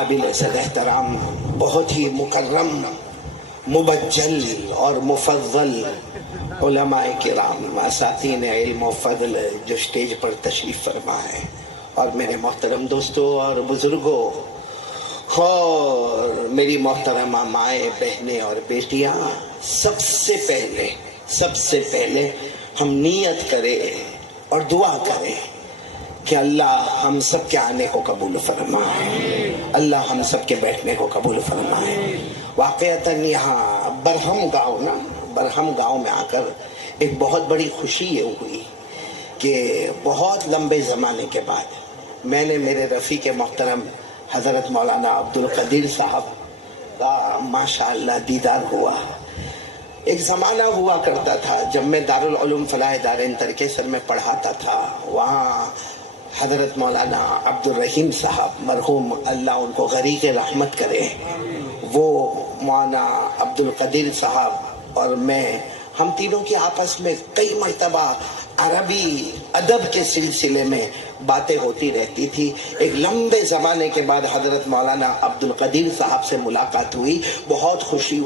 قابل صد احترام بہت ہی مکرم مبجل اور مفضل علماء کرام اساتین علم و فضل جو سٹیج پر تشریف فرما ہے، اور میرے محترم دوستوں اور بزرگوں اور میری محترمہ مائیں بہنیں اور بیٹیاں، سب سے پہلے ہم نیت کریں اور دعا کریں کہ اللہ ہم سب کے آنے کو قبول فرمائے، اللہ ہم سب کے بیٹھنے کو قبول فرمائے۔ واقعتاً یہاں برہم گاؤں میں آ کر ایک بہت بڑی خوشی یہ ہوئی کہ بہت لمبے زمانے کے بعد میں نے میرے رفیق محترم حضرت مولانا عبدالقدیر صاحب کا ماشاءاللہ دیدار ہوا۔ ایک زمانہ ہوا کرتا تھا جب میں دارالعلوم فلاح دارین ترکیسر میں پڑھاتا تھا، وہاں حضرت مولانا عبدالرحیم صاحب مرحوم اللہ ان کو غریق رحمت کرے، وہ مولانا عبدالقدیر صاحب اور میں، ہم تینوں کی آپس میں کئی مرتبہ عربی ادب کے سلسلے میں باتیں ہوتی رہتی تھی۔ ایک لمبے زمانے کے بعد حضرت مولانا عبدالقدیر صاحب سے ملاقات ہوئی، بہت خوشی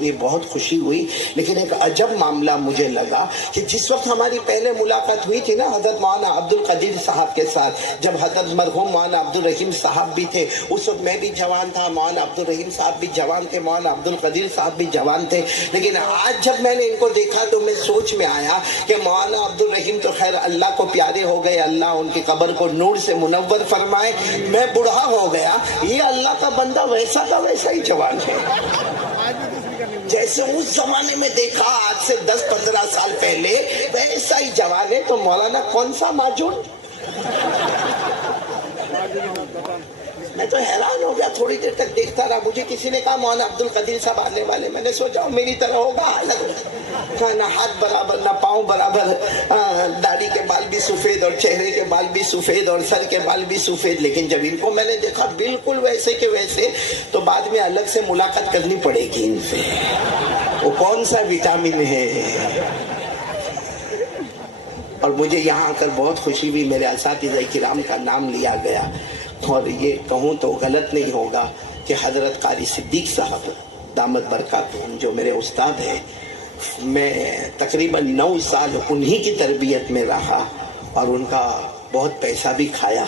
ہوئی، لیکن ایک عجب معاملہ مجھے لگا کہ جس وقت ہماری پہلے ملاقات ہوئی تھی نا حضرت مولانا عبدالقدیر صاحب کے ساتھ، جب حضرت مرحوم مولانا عبدالرحیم صاحب بھی تھے، اس وقت میں بھی جوان تھا، مولانا عبدالرحیم صاحب بھی جوان تھے، مولانا عبدالقدیر صاحب بھی جوان تھے، لیکن آج جب میں نے ان کو دیکھا تو میں سوچ میں آیا کہ مولانا عبدالرحیم تو خیر اللہ کو پیارے ہو گئے، اللہ ان کی قبر کو نور سے منور فرمائے، میں بوڑھا ہو گیا، یہ اللہ کا بندہ ویسا کا ویسا ہی جوان ہے، جیسے اس زمانے میں دیکھا آج سے 10-15 سال پہلے ویسا ہی جوان ہے۔ تو مولانا کون سا ماجون؟ میں تو حیران ہو گیا، تھوڑی دیر تک دیکھتا رہا، مجھے کسی نے کہا مولانا عبدالقدیر صاحب آنے والے، میں نے سوچا میری طرح ہوگا، نہ ہاتھ برابر نہ پاؤں برابر، داڑھی کے بال بھی سفید اور چہرے کے بال بھی سفید اور سر کے بال بھی سفید، لیکن جب ان کو میں نے دیکھا بالکل ویسے کے ویسے، تو بعد میں الگ سے ملاقات کرنی پڑے گی ان سے، وہ کون سا وٹامن ہے۔ اور مجھے یہاں آ کر بہت خوشی ہوئی، میرے اساتذہ کرام کا نام لیا گیا، اور یہ کہوں تو غلط نہیں ہوگا کہ حضرت قاری صدیق صاحب دامت برکاتہم جو میرے استاد ہیں، میں تقریباً 9 سال انہی کی تربیت میں رہا اور ان کا بہت پیسہ بھی کھایا،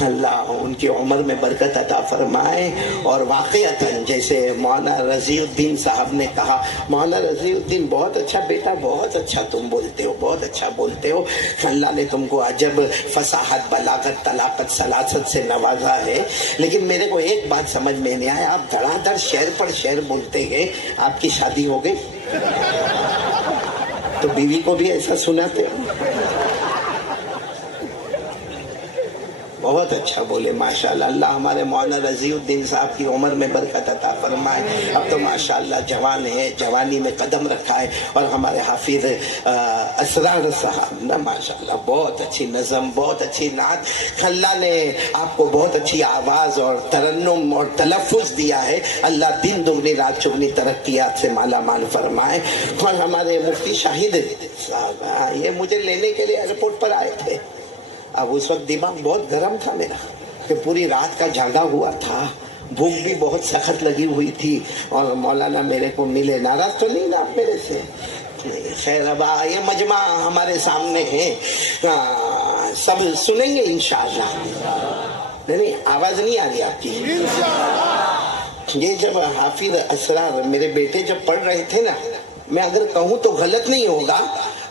اللہ ان کی عمر میں برکت عطا فرمائے۔ اور واقعتاً جیسے مولانا رضی الدین صاحب نے کہا، مولانا رضی الدین بہت اچھا بیٹا، بہت اچھا تم بولتے ہو، بہت اچھا بولتے ہو، اللہ نے تم کو عجب فصاحت بلاغت طلاقت سلاست سے نوازا ہے، لیکن میرے کو ایک بات سمجھ میں نہیں آیا، آپ دھڑا دھڑ شعر پر شعر بولتے ہیں، آپ کی شادی ہو گئی تو بیوی کو بھی ایسا سناتے ہو؟ بہت اچھا بولے، ماشاءاللہ، اللہ ہمارے مولانا رضی الدین صاحب کی عمر میں برکت عطا فرمائے، اب تو ماشاءاللہ جوان ہے، جوانی میں قدم رکھا ہے، اور ہمارے حافظ اسرار صاحب نا ماشاءاللہ بہت اچھی نظم، بہت اچھی نعت، اللہ نے آپ کو بہت اچھی آواز اور ترنم اور تلفظ دیا ہے، اللہ دن دگنی رات چگنی ترقیات سے مالا مال فرمائے۔ اور ہمارے مفتی شاہد صاحب یہ مجھے لینے کے لیے ایئرپورٹ پر آئے تھے، اب اس وقت دماغ بہت گرم تھا میرا کہ پوری رات کا جاگا ہوا تھا، بھوک بھی بہت سخت لگی ہوئی تھی، اور مولانا میرے کو ملے، ناراض تو نہیں نا آپ میرے سے؟ خیر اب یہ مجمع ہمارے سامنے ہے، سب سنیں گے انشاءاللہ، نہیں آواز نہیں آ رہی آپ کی؟ یہ جب حافظ اسرار میرے بیٹے جب پڑھ رہے تھے نا، میں اگر کہوں تو غلط نہیں ہوگا،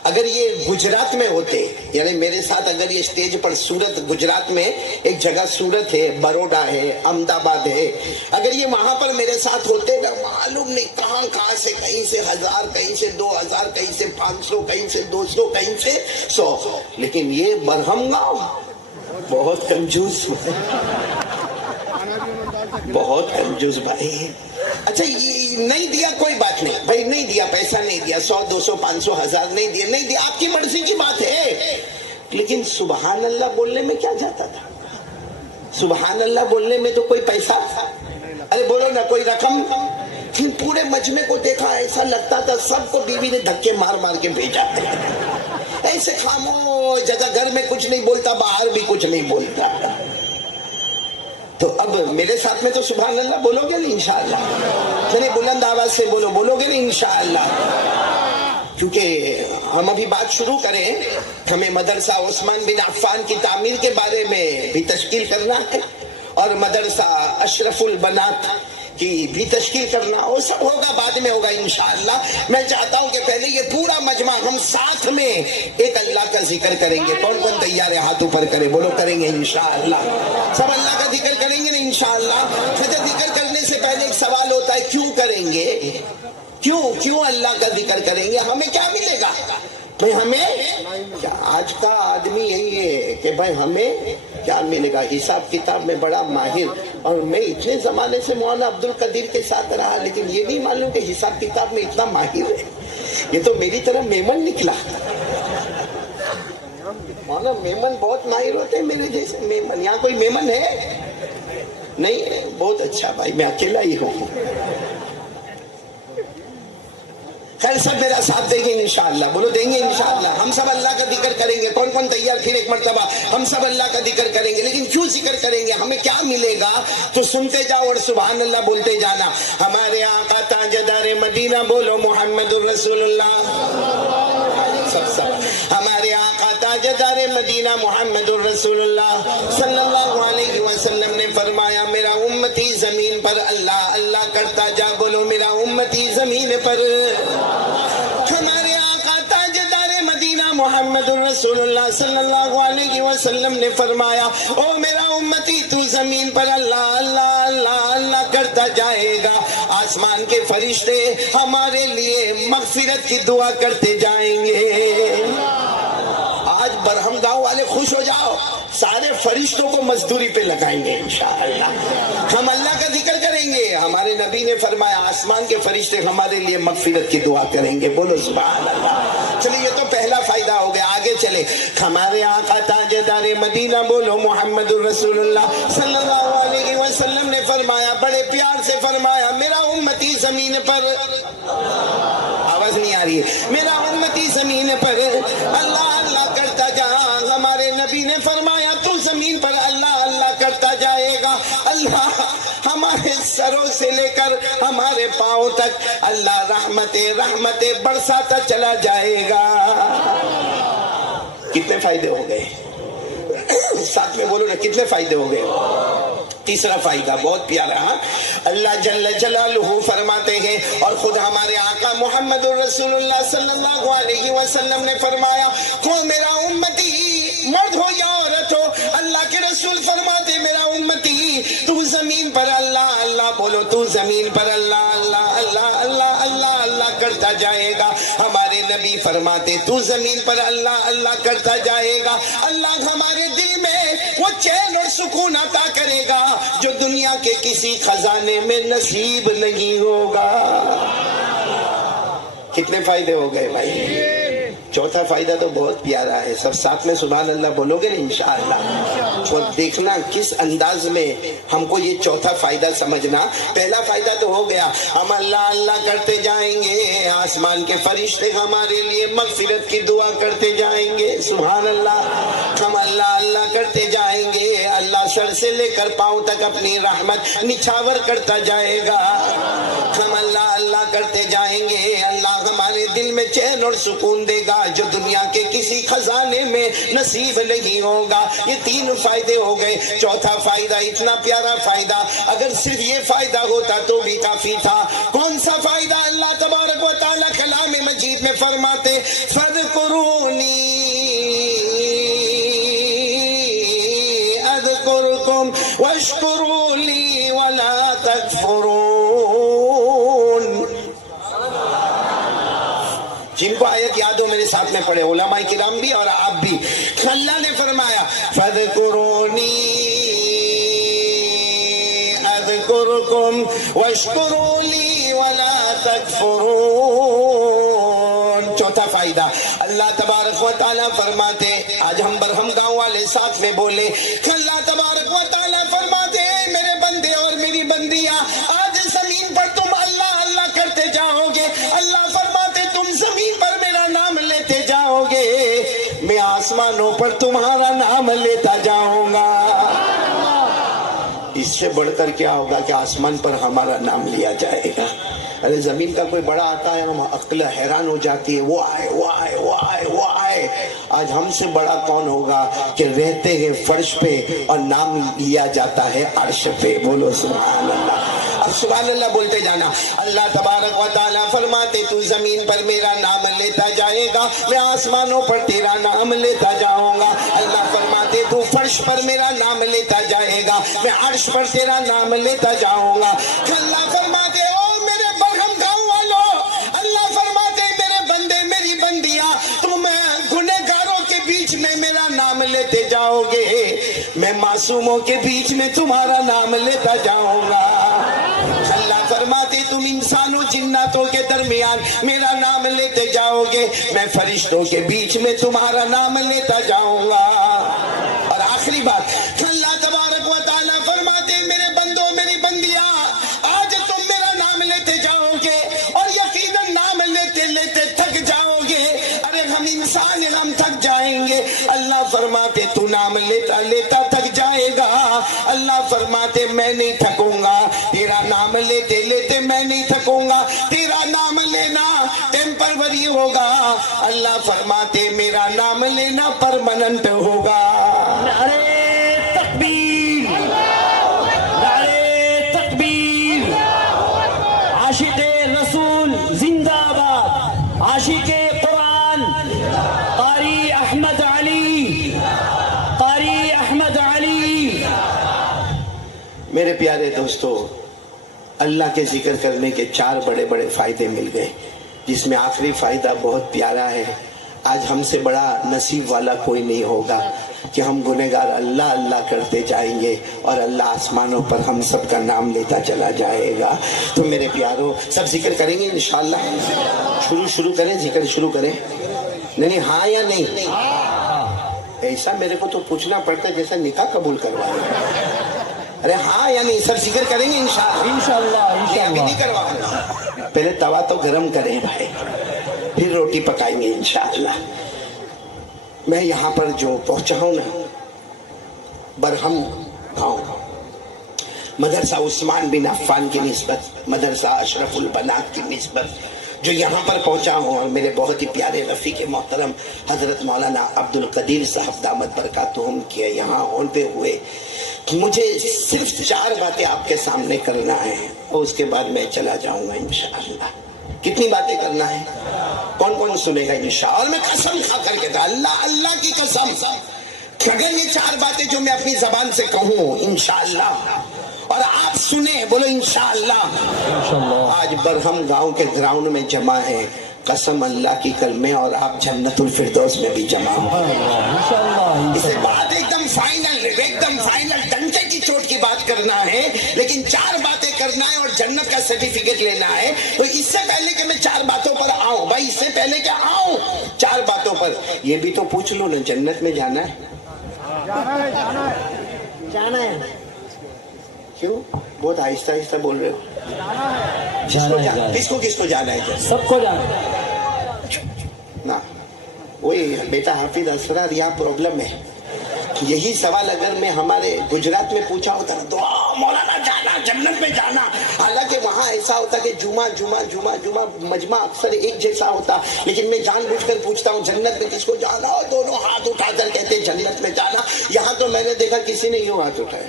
اگر یہ گجرات میں ہوتے، یعنی میرے ساتھ اگر یہ سٹیج پر سورت، گجرات میں ایک جگہ سورت ہے، بروڈا ہے، احمد آباد ہے، اگر یہ وہاں پر میرے ساتھ ہوتے نا، معلوم نہیں کہاں سے، کہیں سے 1000، کہیں سے 2000، کہیں سے 500، کہیں سے 200، کہیں سے 100، لیکن یہ برہم گاؤں بہت کنجوس، بہت کنجوس بھائی۔ اچھا یہ نہیں دیا کوئی بات نہیں بھائی، نہیں دیا، پیسہ نہیں دیا، 100 200 500 1000 نہیں دیا، آپ کی مرضی کی بات ہے، لیکن سبحان اللہ بولنے میں کیا جاتا تھا؟ سبحان اللہ بولنے میں تو کوئی پیسہ، ارے بولو نا کوئی رقم، پورے مجمع کو دیکھا، ایسا لگتا تھا سب کو بیوی نے دھکے مار مار کے بھیجا، ایسے خاموش جگہ، گھر میں کچھ نہیں بولتا، باہر بھی کچھ نہیں بولتا۔ تو اب میرے ساتھ میں تو سبحان اللہ بولو گے نا انشاءاللہ؟ چلیے بلند آواز سے بولو گے نا انشاءاللہ؟ کیونکہ ہم ابھی بات شروع کریں، ہمیں مدرسہ عثمان بن عفان کی تعمیر کے بارے میں بھی تشکیل کرنا ہے، اور مدرسہ اشرف البنات کی بھی تشکیل کرنا، وہ سب ہوگا بعد میں ہوگا انشاءاللہ۔ میں چاہتا ہوں کہ پہلے یہ پورا مجمع ہم ساتھ میں ایک اللہ کا ذکر کریں گے۔ کون کون تیار ہے؟ ہاتھ اوپر کرے، بولو کریں گے انشاءاللہ۔ سب اللہ کا ذکر کریں گے نا انشاءاللہ؟ ذکر کرنے سے پہلے ایک سوال ہوتا ہے، کیوں کریں گے؟ کیوں اللہ کا ذکر کریں گے؟ ہمیں کیا ملے گا بھائی؟ ہمیں کیا؟ آج کا آدمی یہی ہے کہ بھائی ہمیں کیا ملے گا؟ حساب کتاب میں بڑا ماہر، اور میں اتنے زمانے سے مولانا عبد القدیر کے ساتھ رہا، لیکن یہ نہیں معلوم کہ حساب کتاب میں اتنا ماہر ہے۔ یہ تو میری طرح میمن نکلا۔ مولانا میمن بہت ماہر ہوتے ہیں، میرے جیسے میمن۔ یہاں کوئی میمن ہے؟ نہیں ہے؟ بہت اچھا بھائی، میں اکیلا ہی ہوں۔ خیر سب میرا ساتھ دیں گے انشاءاللہ، بولو دیں گے انشاءاللہ۔ ہم سب اللہ کا ذکر کریں گے۔ کون کون تیار؟ پھر ایک مرتبہ ہم سب اللہ کا ذکر کریں گے، لیکن کیوں ذکر کریں گے؟ ہمیں کیا ملے گا؟ تو سنتے جاؤ اور سبحان اللہ بولتے جانا۔ ہمارے آقا تاجدار مدینہ، بولو محمد الرسول اللہ۔ سب ہمارے آقا تاجدار مدینہ محمد الرسول اللہ صلی اللہ علیہ وسلم نے فرمایا، میرا امتی زمین پر اللہ اللہ کرتا جا، بولو میرا امتی زمین پر۔ ہمارے آقا تاجدار مدینہ محمد الرسول اللہ صلی اللہ علیہ وسلم نے فرمایا، او میرا امتی تو زمین پر اللہ اللہ اللہ اللہ کرتا جائے گا، آسمان کے فرشتے ہمارے لیے مغفرت کی دعا کرتے جائیں گے۔ آج برہم گاؤں والے خوش ہو جاؤ، سارے فرشتوں کو مزدوری پہ لگائیں گے انشاءاللہ۔ ہم اللہ کا ذکر کریں گے، ہمارے نبی نے فرمایا آسمان کے فرشتے ہمارے لیے مغفرت کی دعا کریں گے، بولو سبحان اللہ۔ چلیے یہ تو پہلا فائدہ ہو گیا، آگے چلے۔ ہمارے آقا تاجدار مدینہ، بولو محمد الرسول اللہ صلی اللہ علیہ وسلم نے فرمایا، بڑے پیار سے فرمایا، میرا امتی زمین پر، آواز نہیں آ رہی ہے، میرا امتی زمین پر اللہ اللہ کرتا جا۔ ہمارے نبی نے فرمایا تو زمین پر اللہ اللہ کرتا جائے گا، اللہ ہمارے سروں سے لے کر ہمارے پاؤں تک اللہ رحمتیں برساتا چلا جائے گا۔ کتنے فائدے ہو گئے؟ ساتھ میں بولو نا، کتنے فائدے ہو گئے؟ تیسرا فائدہ بہت پیارا، اللہ جل جلالہ فرماتے ہیں، اور خود ہمارے آقا محمد الرسول اللہ صلی اللہ علیہ وسلم نے فرمایا، کوئی میرا امتی مرد ہو یا عورت ہو، اللہ کے رسول فرماتے میرا امتی تو زمین پر اللہ اللہ، بولو تو زمین پر اللہ اللہ اللہ اللہ اللہ اللہ کرتا جائے گا۔ ہمارے نبی فرماتے تو زمین پر اللہ اللہ کرتا جائے گا، اللہ ہمارے دل میں وہ چین اور سکون عطا کرے گا جو دنیا کے کسی خزانے میں نصیب نہیں ہوگا۔ کتنے فائدے ہو گئے بھائی؟ چوتھا فائدہ تو بہت پیارا ہے، سب ساتھ میں سبحان اللہ بولو گے نا انشاءاللہ؟ اور دیکھنا کس انداز میں ہم کو یہ چوتھا فائدہ سمجھنا۔ پہلا فائدہ تو ہو گیا، ہم اللہ اللہ کرتے جائیں گے، آسمان کے فرشتے ہمارے لیے مغفرت کی دعا کرتے جائیں گے، سبحان اللہ۔ ہم اللہ اللہ کرتے جائیں گے، اللہ سر سے لے کر پاؤں تک اپنی رحمت نچھاور کرتا جائے گا۔ ہم اللہ اللہ کرتے جائیں گے، اللہ ہمارے دل میں چین اور سکون دے گا جو دنیا کے کسی خزانے میں نصیب نہیں ہوگا۔ یہ تین فائدے ہو گئے۔ چوتھا فائدہ اتنا پیارا فائدہ، اگر صرف یہ فائدہ ہوتا تو بھی کافی تھا۔ کون سا فائدہ؟ اللہ تبارک و تعالیٰ کلام مجید میں فرماتے، فَاذْكُرُونِي أَذْكُرْكُمْ وَاشْكُرُوا لِي وَلَا تَكْفُرُونَ۔ جن کو آیت یاد ہو میرے ساتھ میں پڑھے، علماء کرام بھی اور آپ بھی۔ اللہ نے فرمایا فَاذْكُرُونِي أَذْكُرْكُمْ وَاشْكُرُوا لِي وَلَا تَكْفُرُونَ۔ چوتھا فائدہ، اللہ تبارک و تعالیٰ فرماتے، آج ہم برہم گاؤں والے ساتھ میں بولے، اللہ تبارک و تعالیٰ فرماتے، میرے بندے اور میری بندیاں، آج زمین پر تم اللہ اللہ کرتے جاؤ گے، اللہ فرماتے تم زمین پر میرا نام لیتے جاؤ گے، میں آسمانوں پر تمہارا نام لیتا جاؤں گا۔ اس سے بڑھ کر کیا ہوگا کہ آسمان پر ہمارا نام لیا جائے گا. ارے زمین کا کوئی بڑا آتا ہے ہم عقل حیران ہو جاتی ہے, وہ آئے وہ آئے وہ آئے وہ آئے. آج ہم سے بڑا کون ہوگا کہ رہتے ہیں فرش پہ اور نام لیا جاتا ہے عرش پہ. بولو سبحان اللہ. اب سبحان اللہ بولتے جانا. اللہ تبارک و تعالیٰ فرماتے تو زمین پر میرا نام لیتا جائے گا, میں آسمانوں پر تیرا نام لیتا جاؤں گا. اللہ فرماتے تو فرش پر میرا نام لیتا جائے گا, میں عرش پر تیرا نام لیتا جاؤں گا. اللہ فرماتے او میرے برہم گاؤں والوں, اللہ فرماتے میرے بندے میری بندیاں, تم گنہگاروں کے بیچ میں میرا نام لیتے جاؤ گے, میں معصوموں کے بیچ میں تمہارا نام لیتا جاؤں گا. اللہ فرماتے تم انسانوں جناتوں کے درمیان میرا نام لیتے جاؤ گے, میں فرشتوں کے بیچ میں تمہارا نام لیتا جاؤں گا. اور آخری بات, اللہ تبارک و تعالیٰ فرماتے میرے بندوں میری بندیاں, آج تم میرا نام لیتے جاؤ گے اور یقیناً نام لیتے لیتے تھک جاؤ گے. ارے ہم انسان ہم تھک جائیں گے. اللہ فرماتے تو نام لیتا لیتا تھک جائے گا. اللہ فرماتے میں نہیں تھکوں گا, تیرا نام لیتے لیتے میں نہیں تھکوں گا. تیرا نام لینا ٹیمپروری ہوگا, اللہ فرماتے میرا نام لینا پرماننٹ ہوگا. نعرے تکبیر, نعرے تکبیر. عاشق رسول زندہ باد, عاشق قرآن قاری احمد علی, قاری احمد علی. میرے پیارے دوستو, اللہ کے ذکر کرنے کے 4 بڑے بڑے فائدے مل گئے, جس میں آخری فائدہ بہت پیارا ہے. آج ہم سے بڑا نصیب والا کوئی نہیں ہوگا کہ ہم گنہگار اللہ اللہ کرتے جائیں گے اور اللہ آسمانوں پر ہم سب کا نام لیتا چلا جائے گا. تو میرے پیارو سب ذکر کریں گے انشاءاللہ. شروع کریں, ذکر شروع کریں. نہیں ہاں یا نہیں؟ ایسا میرے کو تو پوچھنا پڑتا ہے جیسا نکاح قبول کروانا. ارے ہاں یا نہیں؟ سب ذکر کریں گے انشاءاللہ. ابھی نہیں کروانا, پہلے توا تو گرم کریں بھائی, پھر روٹی پکائیں گے انشاءاللہ. میں یہاں پر جو پہنچا ہوں نا, برہم گاؤں, مدرسہ عثمان بن عفان کی نسبت, مدرسہ اشرف البنات کی نسبت جو یہاں پر پہنچا ہوں, اور میرے بہت ہی پیارے رفیق محترم حضرت مولانا عبد القدیر صاحب دامت برکاتہم کے یہاں ہون پہ ہوئے. مجھے صرف 4 باتیں آپ کے سامنے کرنا ہے اور اس کے بعد میں چلا جاؤں گا انشاءاللہ. کتنی باتیں کرنا ہے؟ کون کون سنے گا انشاءاللہ؟ اور میں قسم کھا کر کے تھا, اللہ اللہ کی قسم, اگر یہ 4 باتیں جو میں اپنی زبان سے کہوں انشاءاللہ اور آپ سنیں, بولو انشاءاللہ. آج برہم گاؤں کے گراؤنڈ میں جمع ہے, قسم اللہ کی کلمے, اور آپ جنت الفردوس میں بھی جمع ہو. اسے بات ایک دم فائنل ڈنڈے کی چوٹ کی بات کرنا ہے, لیکن 4 باتیں کرنا ہے اور جنت کا سرٹیفکیٹ لینا ہے. تو اس سے پہلے کہ میں 4 باتوں پر آؤں, بھائی اس سے پہلے کہ آؤں 4 باتوں پر, یہ بھی تو پوچھ لو نا, جنت میں جانا ہے؟ جانا ہے. کیوں بہت آہستہ آہستہ بول رہے ہو؟ کس کو جانا ہے؟ سب کو جانا ہے نا. وہی بیٹا حافظ اسرار, یہاں پرابلم ہے. یہی سوال اگر میں ہمارے گجرات میں پوچھا ہوتا نا, تو مولانا جانا, جنت میں جانا. حالانکہ وہاں ایسا ہوتا کہ جمعہ مجمع اکثر ایک جیسا ہوتا, لیکن میں جان بوجھ کر پوچھتا ہوں جنت میں کس کو جانا, اور دونوں ہاتھ اٹھا کر کہتے ہیں جنت میں جانا. یہاں تو میں نے دیکھا کسی نے یوں ہاتھ اٹھایا.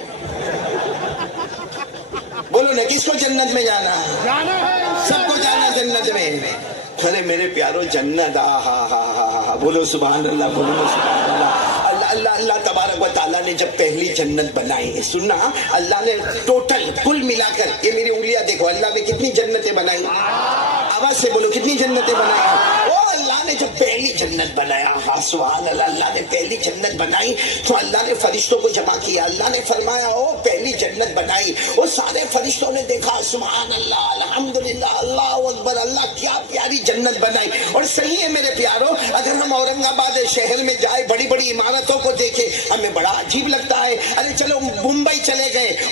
بولو نا, کس کو جنت میں جانا ہے؟ سب کو جانا جنت میں. ارے میرے پیارو, جنت, بولو سبحان اللہ, بولو سبحان اللہ. اللہ تبارک و تعالیٰ نے جب پہلی جنت بنائی, سننا, اللہ نے ٹوٹل کل ملا کر, یہ میری انگلیاں دیکھو, اللہ نے کتنی جنتیں بنائی, آواز سے بولو کتنی جنتیں بنائی. او اللہ نے جب پہلی جنت بنایا, سبحان اللہ, اللہ نے پہلی جنت بنائی تو اللہ نے فرشتوں کو جمع کیا. اللہ نے فرمایا او پہلی جنت بنائی, وہ سارے فرشتوں نے دیکھا, سبحان اللہ, الحمدللہ, اللہ اکبر, اللہ کیا پیاری جنت بنائی. اور صحیح ہے میرے پیارو, اگر ہم اورنگ آباد شہر میں جائے, بڑی بڑی عمارتوں کو دیکھے, ہمیں بڑا عجیب لگتا ہے. ارے چلو ممبئی چلے گئے,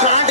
8